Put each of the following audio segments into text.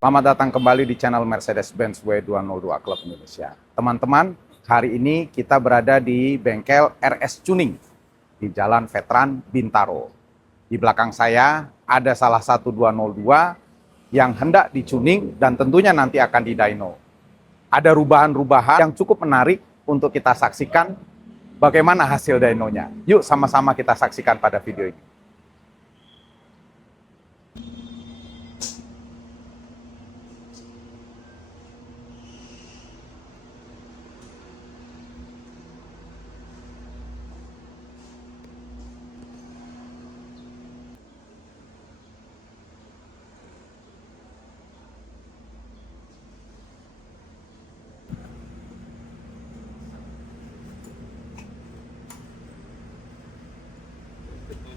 Selamat datang kembali di channel Mercedes-Benz W202 Club Indonesia. Teman-teman, hari ini kita berada di bengkel RS Tuning di Jalan Veteran Bintaro. Di belakang saya ada salah satu 202 yang hendak dicuning dan tentunya nanti akan didyno. Ada rubahan-rubahan yang cukup menarik untuk kita saksikan bagaimana hasil dynonya. Yuk sama-sama kita saksikan pada video ini.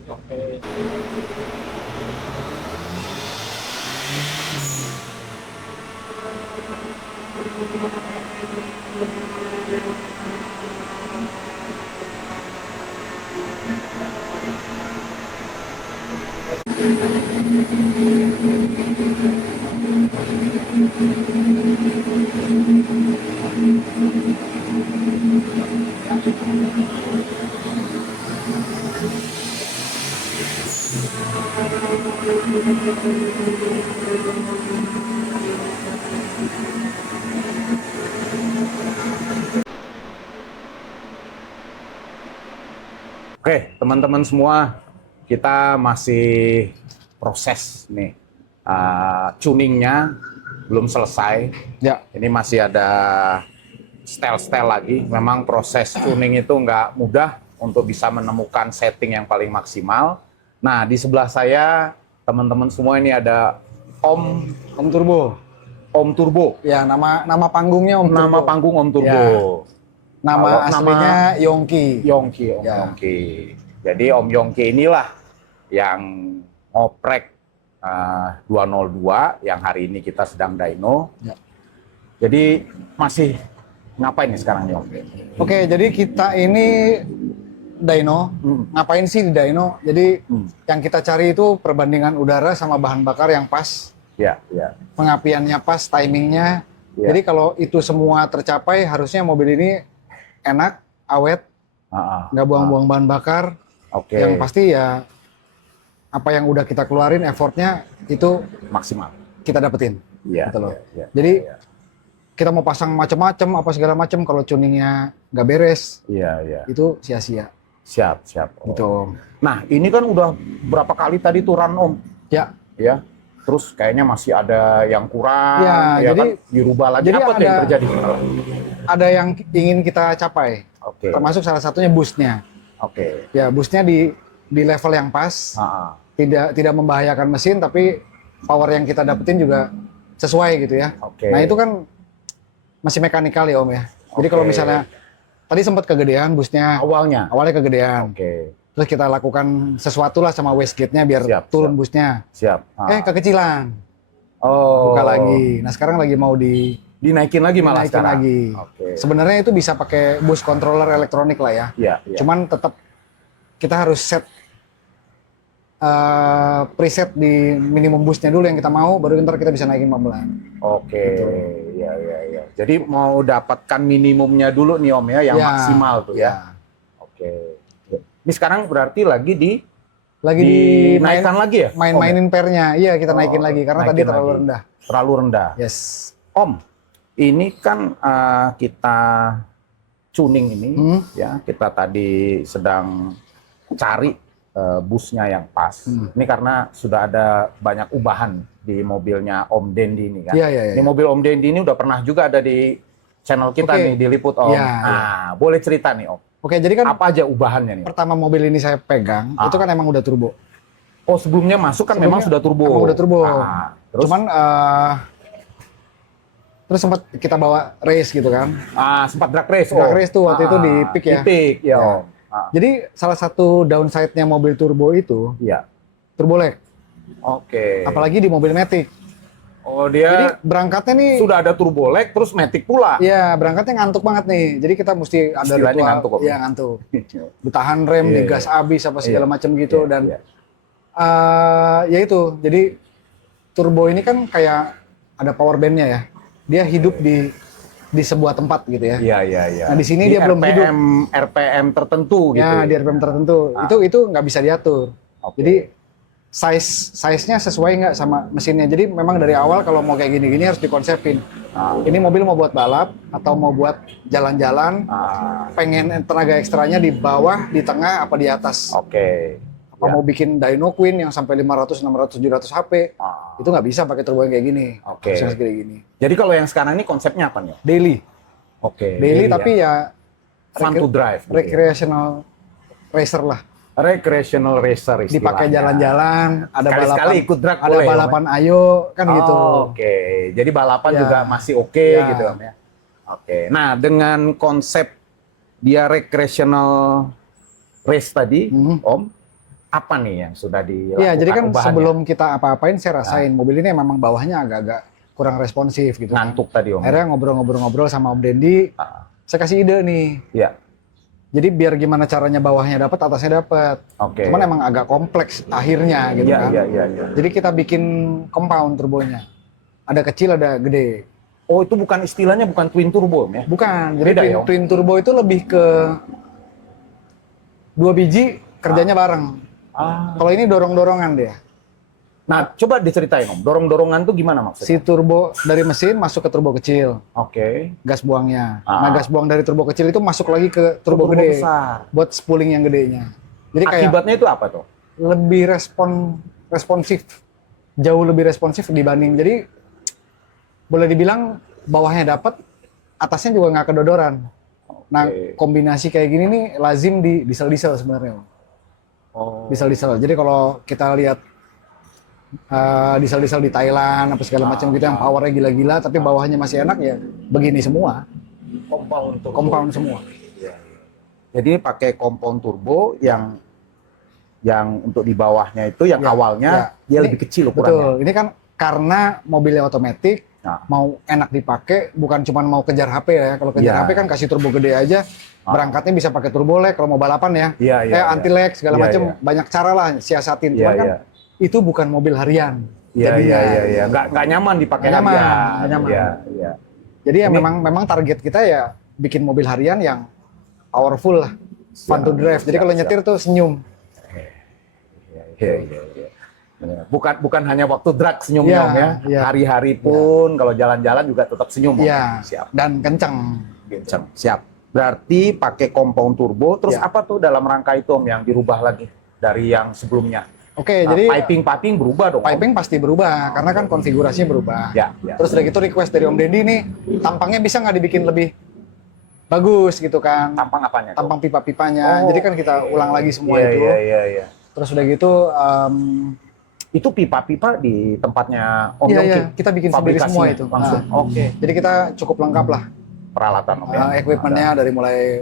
Oke. Oke, teman-teman semua, kita masih proses nih. Tuningnya belum selesai. Ya. Ini masih ada style-style lagi. Memang proses tuning itu nggak mudah untuk bisa menemukan setting yang paling maksimal. Nah, di sebelah saya, teman-teman semua ini ada Om Turbo. Om Turbo. Ya, nama panggungnya Om Turbo. Nama panggung Om Turbo. Ya. Nama Kalau aslinya Yongki. Yongki, Om Ya. Yongki. Jadi Om Yongki inilah yang ngoprek 202 yang hari ini kita sedang dyno. Ya. Jadi masih ngapain nih sekarang Om? Oke, jadi kita ini dyno. Ngapain sih di dyno? Jadi yang kita cari itu perbandingan udara sama bahan bakar yang pas. Ya, ya. Pengapiannya pas, timingnya. Ya. Jadi kalau itu semua tercapai, harusnya mobil ini enak, awet, nggak buang-buang bahan bakar. Oke. Yang pasti ya apa yang udah kita keluarin effortnya itu Maksimal. kita dapetin. Iya. Gitu loh. Iya, Jadi iya. kita mau pasang macam-macam apa segala macam, kalau tuningnya nggak beres Iya, iya. itu sia-sia. Siap, siap. Gitu Om. Nah, ini kan udah berapa kali tadi tuh run Om? Ya. Ya. Terus kayaknya masih ada yang kurang, Ya, ya jadi- kan dirubah lagi. jadi Apa tuh yang ada- terjadi? Ada yang ingin kita capai. Oke. Termasuk salah satunya boostnya. Oke. Ya, boostnya di level yang pas, tidak membahayakan mesin, tapi power yang kita dapetin juga sesuai gitu ya. Oke. Nah, itu kan masih mekanikal ya Om ya. Jadi kalau Oke. misalnya tadi sempat kegedean boostnya, Awalnya. awalnya kegedean. Oke. Terus kita lakukan sesuatu lah sama wastegate-nya biar Siap, turun siap. boostnya. Siap. Kekecilan. Oh. Buka lagi. Nah, sekarang lagi mau Dinaikin lagi malah dinaikin sekarang. lagi. Oke. Sebenarnya itu bisa pakai boost controller elektronik lah ya. Iya, iya. Cuman tetap kita harus set preset di minimum boostnya dulu yang kita mau, baru ntar kita bisa naikin pelan-pelan. Oke. Gitu. Iya, iya, iya. Jadi mau dapatkan minimumnya dulu nih Om ya, yang Ya, maksimal tuh ya. Oke. Ini sekarang berarti lagi Lagi dinaikkan lagi ya? main-mainin pairnya. Iya, kita naikin lagi karena tadi naikin terlalu lagi. rendah. Terlalu rendah. Yes. Om, ini kan kita tuning ini ya, kita tadi sedang cari busnya yang pas. Ini karena sudah ada banyak ubahan di mobilnya Om Dendi ini kan. Iya, iya, iya. Ini mobil Om Dendi ini udah pernah juga ada di channel kita Oke. nih, diliput Om. Iya, Nah, boleh cerita nih Om. Oke, jadi kan Apa aja ubahannya nih? pertama mobil ini saya pegang, itu kan emang udah turbo. Oh, sebelumnya masuk kan memang sudah turbo. Emang udah turbo. Terus Cuman terus sempat kita bawa race gitu kan. sempat drag race. Drag race tuh waktu itu di Peak ya. Di Peak, ya. Ya. Om. Jadi salah satu downside-nya mobil turbo itu Iya. turbo lag. Oke. Apalagi di mobil Matic. Oh, Jadi dia berangkatnya nih, sudah ada turbo lag terus matic pula. ya berangkatnya ngantuk banget nih. Jadi kita mesti ada Istilahnya ritual. ngantuk, Om. Iya ngantuk. Ditahan rem, Iya, digas abis apa segala Iya. macam gitu. Iya, Dan iya. ya itu. Jadi turbo ini kan kayak ada power bandnya ya. Dia hidup di sebuah tempat gitu ya. Iya, iya, iya. Nah di sini dia belum hidup. RPM tertentu gitu. Ya di RPM tertentu. Itu nggak bisa diatur. Oke. Jadi size-nya sesuai nggak sama mesinnya. Jadi memang dari awal kalau mau kayak gini-gini harus dikonsepin. Ini mobil mau buat balap atau mau buat jalan-jalan, pengen tenaga ekstranya di bawah, di tengah, apa di atas. Oke. Apa mau bikin dyno queen yang sampai 500, 600, 700 HP, itu nggak bisa pakai turbo yang kayak gini. Oke. Yang segede gini. Jadi kalau yang sekarang ini konsepnya apa nih? Daily. Oke. Daily tapi ya fun to drive. Gitu ya. recreational racer lah. Recreational racer istilahnya. Dipakai jalan-jalan, ada Sekali-sekali balapan, ikut drag ada boleh, balapan ayo kan gitu. Oke. Jadi balapan Ya. juga masih oke Ya. gitu Om ya. Oke. Nah, dengan konsep dia recreational race tadi, Om, apa nih yang sudah dilakukan? Iya, jadi kan ubahannya? sebelum kita apa-apain saya rasain mobil ini memang bawahnya agak-agak kurang responsif gitu. kan. ngantuk tadi Om. Akhirnya ngobrol-ngobrol sama Om Dendi, saya kasih ide nih. Iya. Jadi biar gimana caranya bawahnya dapat, atasnya dapat. Oke. Cuman emang agak kompleks akhirnya gitu Iya, kan. iya, iya, iya. Jadi kita bikin compound turbonya. Ada kecil, ada gede. Oh, itu bukan istilahnya bukan twin turbo Om ya? Bukan, jadi Beda ya, Om? twin turbo itu lebih ke 2 biji kerjanya bareng. Kalau ini dorong-dorongan dia. Nah, coba diceritain Om, dorong-dorongan tuh gimana maksudnya? Si turbo dari mesin masuk ke turbo kecil, Oke. gas buangnya. Nah, gas buang dari turbo kecil itu masuk lagi ke turbo gede, besar. buat spooling yang gedenya. Jadi kayak Akibatnya itu apa tuh? lebih responsif, jauh lebih responsif dibanding. Jadi boleh dibilang bawahnya dapat, atasnya juga nggak kedodoran. Nah, kombinasi kayak gini nih lazim di diesel-diesel sebenarnya. Oh. Diesel-diesel. Jadi kalau kita lihat diesel-diesel di Thailand apa segala macam gitu yang powernya gila-gila tapi bawahnya masih enak ya begini semua. Compound semua. Jadi pakai compound turbo yang untuk di bawahnya itu yang awalnya dia Ini, lebih kecil ukurannya. Betul. Ini kan karena mobilnya otomatis, mau enak dipakai, bukan cuma mau kejar HP ya. Kalau kejar HP kan kasih turbo gede aja, berangkatnya bisa pakai turbo lag kalau mau balapan ya. Anti lag segala macam, banyak cara lah siasatin. Cuman kan itu bukan mobil harian. Iya. Nggak nyaman dipakai Nggak nyaman, harian. nggak nyaman. Iya. Jadi ya memang target kita ya bikin mobil harian yang powerful lah, fun to drive. Jadi kalau nyetir tuh senyum. Iya. Bukan hanya waktu drag senyum Iya, Om ya. iya. Hari-hari pun kalau jalan-jalan juga tetap senyum Om. Iya. Siap. Dan kencang. Siap. Berarti pakai compound turbo. Terus Iya. apa tuh dalam rangka itu Om yang dirubah lagi dari yang sebelumnya? Oke, Nah, jadi piping berubah dong. Om. piping pasti berubah karena kan konfigurasinya berubah. Ya. Terus dari itu request dari Om Dendi nih, tampangnya bisa nggak dibikin lebih bagus gitu kan? Tampang apanya? Tampang pipa-pipanya. Jadi kan kita ulang lagi semua itu. Iya. Terus udah gitu, Itu pipa-pipa di tempatnya Om iya, Yongki? kita bikin sendiri Fabrikasinya semua itu. langsung. Nah, Oke. Jadi kita cukup lengkap lah. Peralatan Om ya. Equipmentnya dari mulai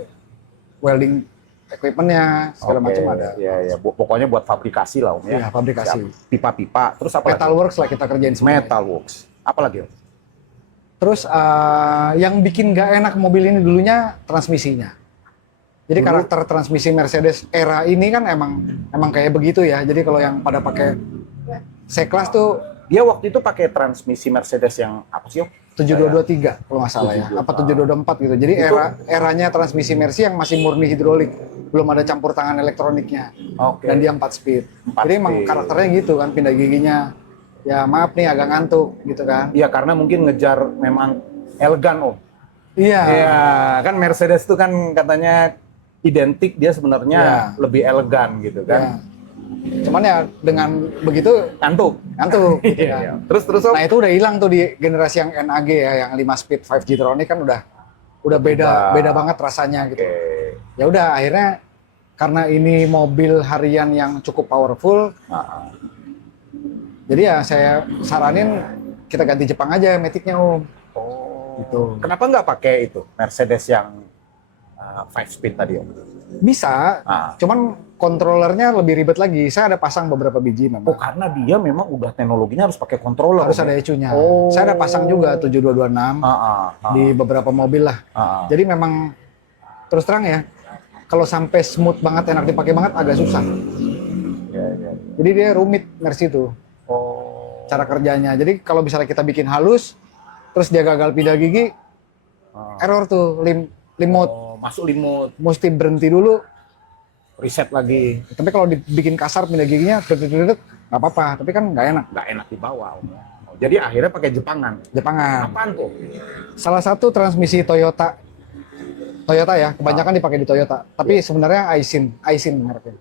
welding equipmentnya segala Oke, macam ada. Iya. Pokoknya buat fabrikasi lah Om ya. Iya, fabrikasi. Siap. Pipa-pipa. Terus apa lagi? Metalworks lah kita kerjain semua. Metalworks. Apa lagi Om? Terus yang bikin nggak enak mobil ini dulunya transmisinya. Jadi karakter transmisi Mercedes era ini kan emang kayak begitu ya. Jadi kalau yang pada pakai C-Class tuh Dia waktu itu pakai transmisi Mercedes yang apa sih Om? 7223 kalau nggak salah ya. Apa 7224 gitu. Jadi eranya transmisi Mercy yang masih murni hidrolik. Belum ada campur tangan elektroniknya. Oke. Dan dia 4 speed. Jadi emang karakternya gitu kan, pindah giginya. Ya maaf nih agak ngantuk gitu kan. Iya, karena mungkin ngejar memang elegan Om. Iya. Iya, kan Mercedes itu kan katanya identik dia sebenarnya lebih elegan gitu kan. Ya. Cuman ya dengan begitu Ngantuk. gitu kan. Iya. Terus Om? Nah itu udah hilang tuh di generasi yang NAG ya, yang 5 speed 5G Tronic kan udah beda banget rasanya gitu. Ya udah akhirnya karena ini mobil harian yang cukup powerful, jadi ya saya saranin kita ganti Jepang aja metiknya Om. Gitu. Kenapa nggak pakai itu Mercedes yang 5 speed tadi Om? Bisa, cuman kontrolernya lebih ribet lagi. Saya ada pasang beberapa biji memang. Oh, karena dia memang udah teknologinya harus pakai controller. Harus ada ECU-nya. Saya ada pasang juga 7226 di beberapa mobil lah. Jadi memang terus terang ya, kalau sampai smooth banget, enak dipakai banget agak susah. Jadi dia rumit Mercy itu. cara kerjanya. Jadi kalau misalnya kita bikin halus, terus dia gagal pindah gigi, error tuh, lim mode. Masuk lim mode. Mesti berhenti dulu, Reset lagi. Tapi kalau dibikin kasar pindah giginya, nggak apa-apa. Tapi kan nggak enak. Nggak enak dibawa. Jadi akhirnya pakai Jepangan. Apaan tuh? Salah satu transmisi Toyota ya, kebanyakan dipakai di Toyota. Tapi sebenarnya Aisin mereknya.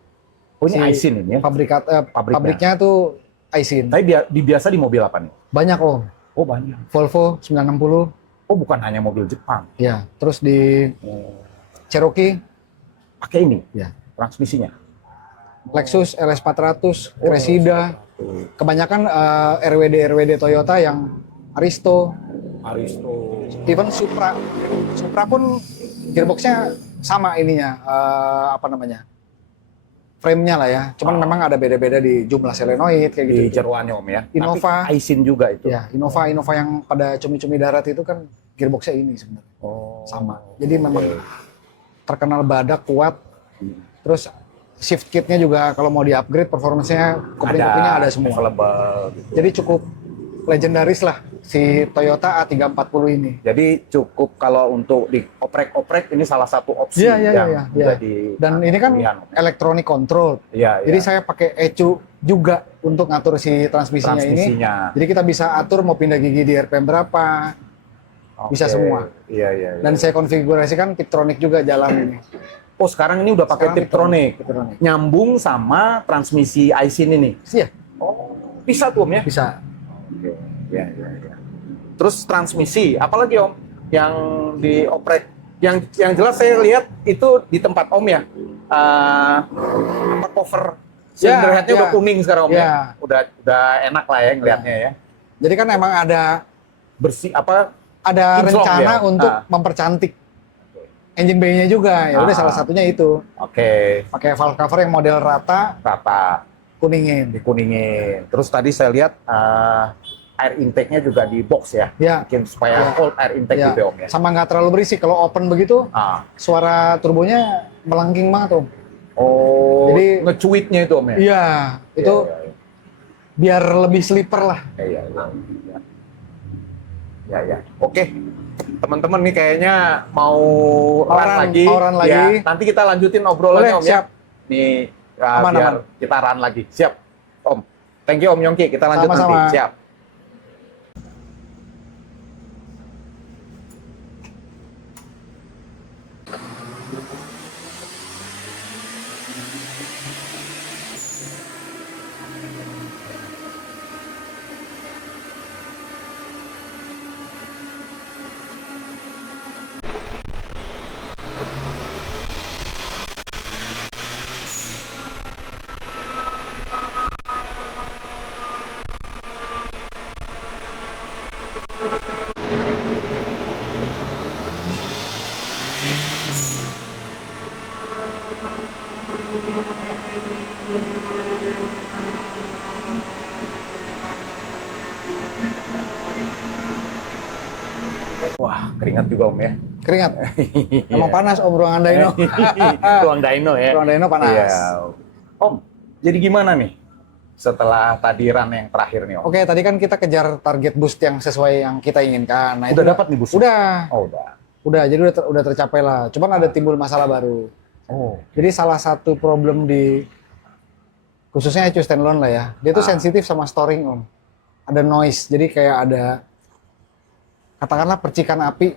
Oh, ini Aisin ini ya? Pabriknya tuh Aisin. Tapi biasa di mobil apa nih? Banyak Om. Oh banyak. Volvo 960. Oh bukan hanya mobil Jepang. Ya, terus di Cherokee pakai ini ya transmisinya. Lexus LS400, Cressida. Kebanyakan RWD Toyota yang Aristo. Even Supra pun gearboxnya sama ininya, frame-nya lah ya. Cuman memang ada beda-beda di jumlah solenoid kayak gitu. Di jeroannya Om ya. Innova. Tapi Aisin juga itu. Ya, Innova yang pada cumi-cumi darat itu kan gearboxnya ini sebenarnya. Sama. Jadi memang terkenal badak, kuat. Terus shift kitnya juga kalau mau di-upgrade performance-nya, kopling-koplingnya ada semua. Available, gitu. Jadi cukup legendaris lah si Toyota A340 ini. Jadi cukup kalau untuk dioprek-oprek ini salah satu opsi yang juga dan ini kan electronic control. Jadi saya pakai ECU juga untuk ngatur si transmisinya ini. Jadi kita bisa atur mau pindah gigi di RPM berapa. Bisa semua. Dan saya konfigurasikan Tiptronic juga jalan ini. Oh, sekarang ini udah pakai Tiptronic. Nyambung sama transmisi Aisin ini. Iya. Oh, bisa tuh Om ya? Bisa. Ya. Terus transmisi, apalagi Om yang dioprek? Yang jelas saya lihat itu di tempat Om ya, cover cylinder head-nya udah kuning sekarang Om ya. Udah enak lah ya ngelihatnya ya. Jadi kan emang ada bersih ada rencana untuk mempercantik engine bay-nya juga. Ya udah salah satunya itu. Pakai valve cover yang model rata. Dikuningin. Terus tadi saya lihat air intake-nya juga di box ya. Bikin supaya cold air intake gitu Om ya. Sama nggak terlalu berisik. Kalau open begitu, suara turbonya melengking banget Om. Oh, jadi ngecuitnya itu Om ya? Iya, itu biar lebih slipper lah. Ya. Oke. Teman-teman nih kayaknya mau run lagi. Ya, nanti kita lanjutin obrolannya Om ya. Nih biar kita run lagi. Siap, Om. Thank you Om Yongki. Kita lanjut nanti. Siap. Wah, keringat juga Om ya. Keringat. Emang panas Om ruangan dyno. Ruang dyno ya. Ruang dyno panas. Om, jadi gimana nih setelah tadi run yang terakhir nih Om? Oke, tadi kan kita kejar target boost yang sesuai yang kita inginkan. Nah, udah dapat nih boost? Udah. Oh, udah. Udah, jadi udah tercapai lah. Cuman ada timbul masalah baru. Jadi salah satu problem di khususnya ECU standalone lah ya. Dia tuh sensitif sama storing Om. Ada noise. Jadi kayak ada katakanlah percikan api,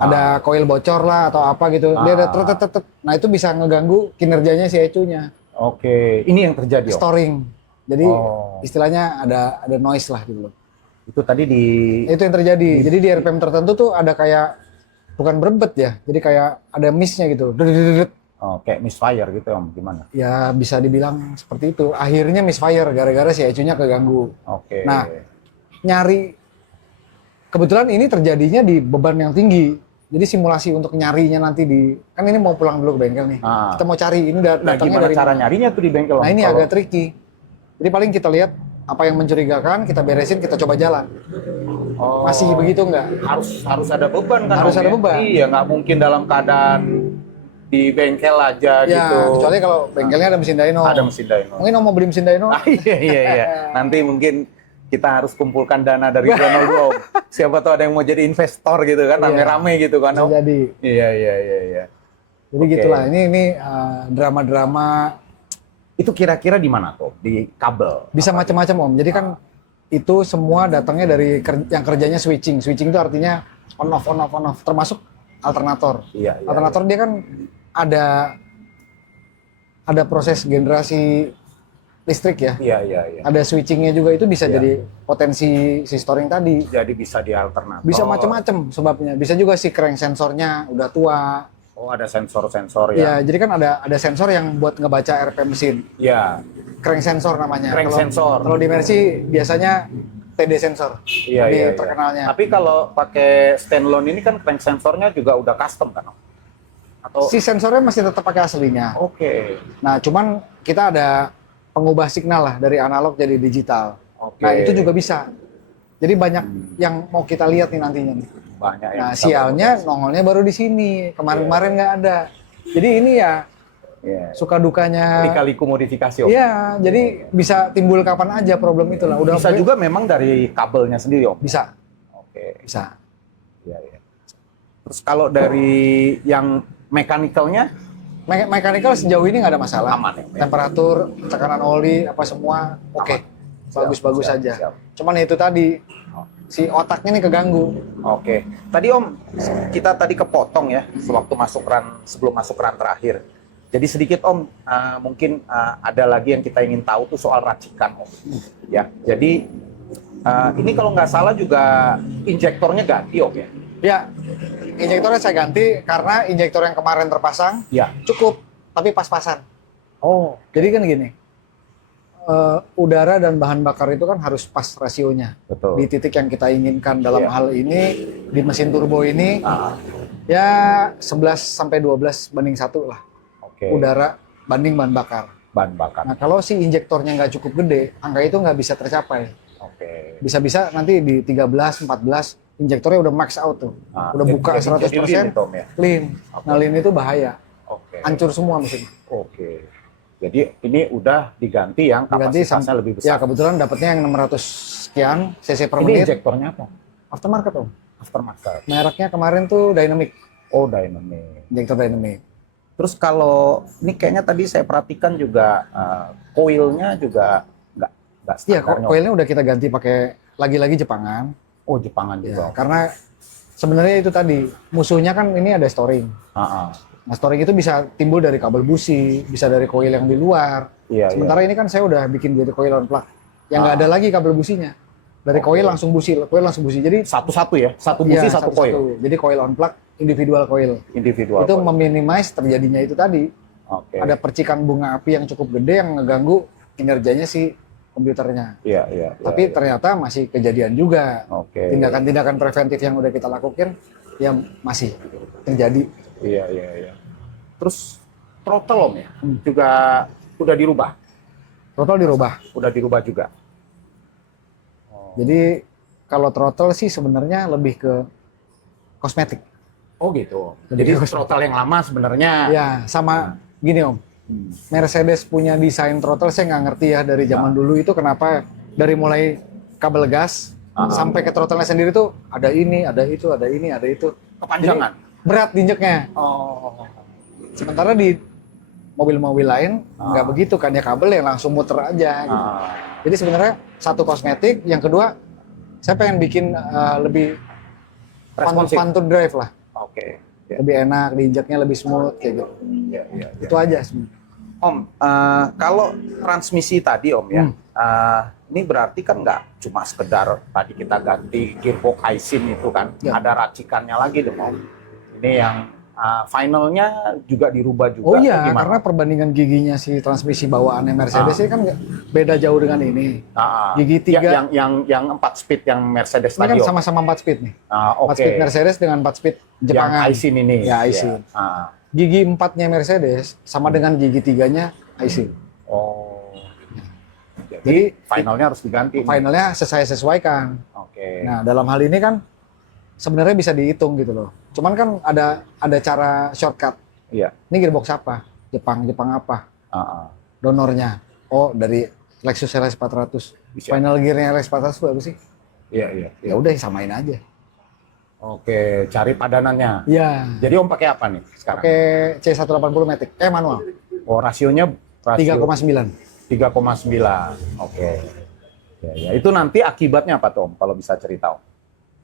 ada koil bocor lah atau apa gitu. Dia ada tet. Nah, itu bisa ngeganggu kinerjanya si ECU-nya. Oke, ini yang terjadi Om. Storing. Jadi istilahnya ada noise lah gitu loh. Itu tadi itu yang terjadi. Jadi di RPM tertentu tuh ada kayak bukan berebet ya. Jadi kayak ada miss-nya gitu. Kayak misfire gitu Om, gimana? Ya bisa dibilang seperti itu. Akhirnya misfire gara-gara si ECU-nya keganggu. Nah, kebetulan ini terjadinya di beban yang tinggi. Jadi simulasi untuk nyarinya nanti kan ini mau pulang dulu ke bengkel nih. Kita mau cari ini datangnya dari cara nyarinya tuh di bengkel Om? Nah, ini agak tricky. Jadi paling kita lihat apa yang mencurigakan, kita beresin, kita coba jalan. Masih begitu nggak? Harus ada beban kan? Harus ada beban. Iya, nggak mungkin dalam keadaan di bengkel aja gitu. Kecuali kalau bengkelnya ada mesin dyno. Ada mesin dyno. Mungkin mau beli mesin dyno. Iya. Nanti mungkin kita harus kumpulkan dana dari 202 Om. Siapa tahu ada yang mau jadi investor gitu kan, rame-rame gitu kan Om. Jadi. Iya. Jadi gitulah, ini drama-drama. Itu kira-kira di mana tuh? Di kabel? Bisa macam-macam Om. Jadi kan itu semua datangnya dari yang kerjanya switching. Switching itu artinya on off. Termasuk alternator. Alternator dia kan ada proses generasi listrik ya. Iya. Ada switchingnya juga, itu bisa jadi potensi si storing tadi. Jadi bisa di alternator. Bisa macam-macam sebabnya. Bisa juga si crank sensornya udah tua. Oh, ada sensor-sensor ya. Iya, jadi kan ada sensor yang buat ngebaca RPM mesin. Iya. Crank sensor namanya. Crank sensor. Kalau di Mercy biasanya TD sensor. Iya. Terkenalnya. Tapi kalau pakai standalone ini kan crank sensornya juga udah custom kan Om? Atau Si sensornya masih tetap pakai aslinya. Oke. Nah, cuman kita ada pengubah signal lah dari analog jadi digital. Oke. Nah, itu juga bisa. Jadi banyak yang mau kita lihat nih nantinya nih. Banyak yang Nah, bisa sialnya nongolnya baru di sini. Kemarin-kemarin nggak ada. Jadi ini ya suka dukanya. Lika-liku modifikasi Om. Iya, jadi bisa timbul kapan aja problem itu lah. Udah Bisa juga memang dari kabelnya sendiri Om. Bisa. Oke. Bisa. Iya. Terus kalau dari yang mekanikalnya Mechanical sejauh ini nggak ada masalah. aman ya? Temperatur, tekanan oli, apa semua oke. Bagus-bagus Siap, aja. siap. Cuman itu tadi si otaknya nih keganggu. Oke. Tadi Om, kita tadi kepotong ya sewaktu sebelum masuk run terakhir. Jadi sedikit Om, mungkin ada lagi yang kita ingin tahu tuh soal racikan Om. Ya. Jadi ini kalau nggak salah juga injektornya ganti Om ya? Ya, injektornya saya ganti karena injektor yang kemarin terpasang cukup, tapi pas-pasan. Oh. Jadi kan gini, udara dan bahan bakar itu kan harus pas rasionya. Betul. Di titik yang kita inginkan dalam hal ini, di mesin turbo ini, ya 11-12 banding 1 lah. Oke. Udara banding bahan bakar. Bahan bakar. Nah, kalau si injektornya nggak cukup gede, angka itu nggak bisa tercapai. Oke. Bisa-bisa nanti di 13-14, injektornya udah max out tuh. Udah buka 100%, lean. Nah, lean itu bahaya. Oke. Hancur semua mesin. Oke. Jadi ini udah diganti yang kapasitasnya lebih besar. Ya, kebetulan dapatnya yang 600 sekian cc per Ini menit. injektornya apa? Aftermarket Om. Aftermarket. Mereknya kemarin tuh Dynamic. Oh, Dynamic. Injektor Dynamic. Terus kalau ini kayaknya tadi saya perhatikan juga coilnya juga nggak Iya, standarnya. coilnya udah kita ganti pakai lagi-lagi Jepangan. Oh, Jepangan juga. Ya, karena sebenarnya itu tadi musuhnya kan ini ada storing. Nah, storing itu bisa timbul dari kabel busi, bisa dari coil yang di luar. Sementara ini kan saya udah bikin jadi coil on plug. Yang nggak ada lagi kabel businya. Dari coil langsung busi, Jadi satu-satu ya? Satu busi, satu coil? Jadi coil on plug, individual coil. Individual itu coil. meminimize terjadinya itu tadi. Oke. Ada percikan bunga api yang cukup gede yang ngeganggu kinerjanya si komputernya. Iya. Tapi ternyata masih kejadian juga. Oke. Tindakan-tindakan preventif yang udah kita lakukan, ya masih terjadi. Iya. Terus throttle Om ya? Juga udah dirubah? Throttle dirubah. Udah dirubah juga? Jadi kalau throttle sih sebenarnya lebih ke kosmetik. Oh gitu. Jadi throttle yang lama sebenarnya. Ya, sama gini Om. Mercedes punya desain throttle saya nggak ngerti ya dari zaman dulu itu kenapa dari mulai kabel gas sampai ke throttle-nya sendiri tuh ada ini, ada itu, ada ini, ada itu. Kepanjangan. Jadi, berat diinjeknya. Oh. Sementara di mobil-mobil lain nggak begitu kan, ya kabel yang langsung muter aja gitu. Jadi sebenarnya satu kosmetik, yang kedua saya pengen bikin lebih fun to drive lah. Oke. Lebih enak, diinjaknya lebih smooth kayak gitu. Iya. Itu aja sebenarnya. Om, kalau transmisi tadi Om ya, ini berarti kan nggak cuma sekedar tadi kita ganti gearbox Aisin itu kan, ada racikannya lagi dong Om. Ini yang finalnya juga dirubah juga. Oh iya, karena perbandingan giginya si transmisi bawaannya Mercedes ini kan beda jauh dengan ini. Gigi 3 yang 4 speed yang Mercedes ini tadi. Kan sama-sama 4 speed nih. 4 speed Mercedes dengan 4 speed Jepangan. Yang Aisin ini. Ya, Aisin. Gigi 4-nya Mercedes sama dengan gigi 3-nya Aisin. Oh. Jadi finalnya harus diganti. Finalnya saya sesuaikan. Oke. Nah, dalam hal ini kan sebenarnya bisa dihitung gitu loh. Cuman kan ada cara shortcut. Iya. Ini gearbox apa? Jepang apa? Donornya. Oh, dari Lexus LS 400. Bisa. Final gear-nya LS 400 berapa sih? Iya, iya. Ya udah samain aja. Oke, cari padanannya. Iya. Jadi Om pakai apa nih sekarang? Pakai C180 Matic, manual. Oh, rasionya 3,9. 3,9. Oke. Ya, ya. Itu nanti akibatnya apa tuh Om? Kalau bisa cerita Om?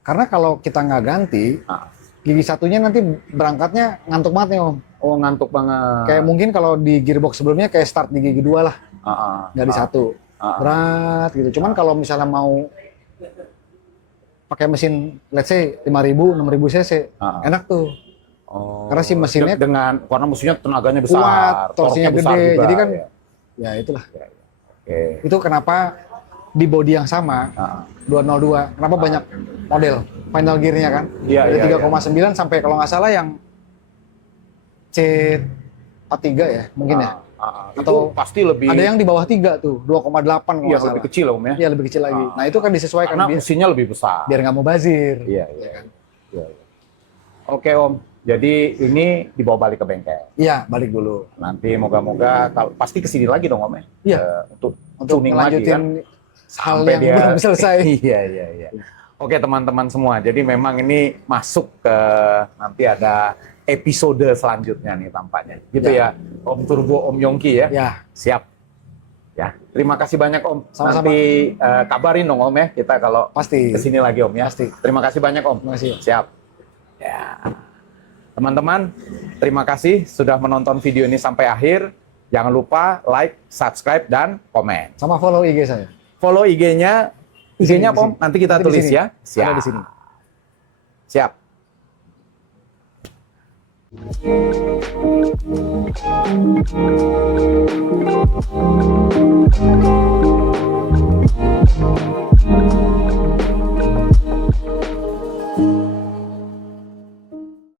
Karena kalau kita nggak ganti, gigi satunya nanti berangkatnya ngantuk banget nih Om. Oh, ngantuk banget. Kayak mungkin kalau di gearbox sebelumnya kayak start di gigi 2 lah. Nggak di satu. Berat gitu. Cuman kalau misalnya mau pakai mesin let's say 5.000, 6.000 cc, enak tuh. Oh, karena si mesinnya karena mesinnya tenaganya besar, kuat, torsinya besar gede. juga, Jadi kan ya itulah. Oke. Itu kenapa di body yang sama 202, kenapa banyak model final gear-nya kan? Iya, dari iya, 3,9 sampai kalau nggak salah yang C43 ya, mungkin ya. Atau pasti lebih ada yang di bawah 3 tuh, 2,8 kalau iya, nggak salah. lebih kecil Om ya. Iya, lebih kecil lagi. Nah, itu kan disesuaikan karena mesinnya lebih besar. Biar nggak mau bazir. Iya, iya. Ya kan? Iya, iya. Oke Om, jadi ini dibawa balik ke bengkel. Iya, balik dulu. Nanti moga-moga pasti kesini lagi dong Om ya. Iya. Untuk Untuk tuning lagi kan. hal yang belum selesai. Iya, iya, iya. Oke teman-teman semua, jadi memang ini masuk ke nanti ada episode selanjutnya nih tampaknya. Gitu ya, Om Turbo, Om Yongki ya. Ya. Siap. Ya, terima kasih banyak Om. Sama-sama. Nanti kabarin dong Om ya, kita kalau Pasti. kesini lagi Om ya. Pasti. Terima kasih banyak Om. Terima kasih. Siap. Ya. Teman-teman, terima kasih sudah menonton video ini sampai akhir. Jangan lupa like, subscribe, dan komen. Sama follow IG saya. Follow IG-nya, IG-nya Di Om, sini. nanti kita Nanti di tulis sini. ya. Siap. Ada di sini. Siap. Thank you.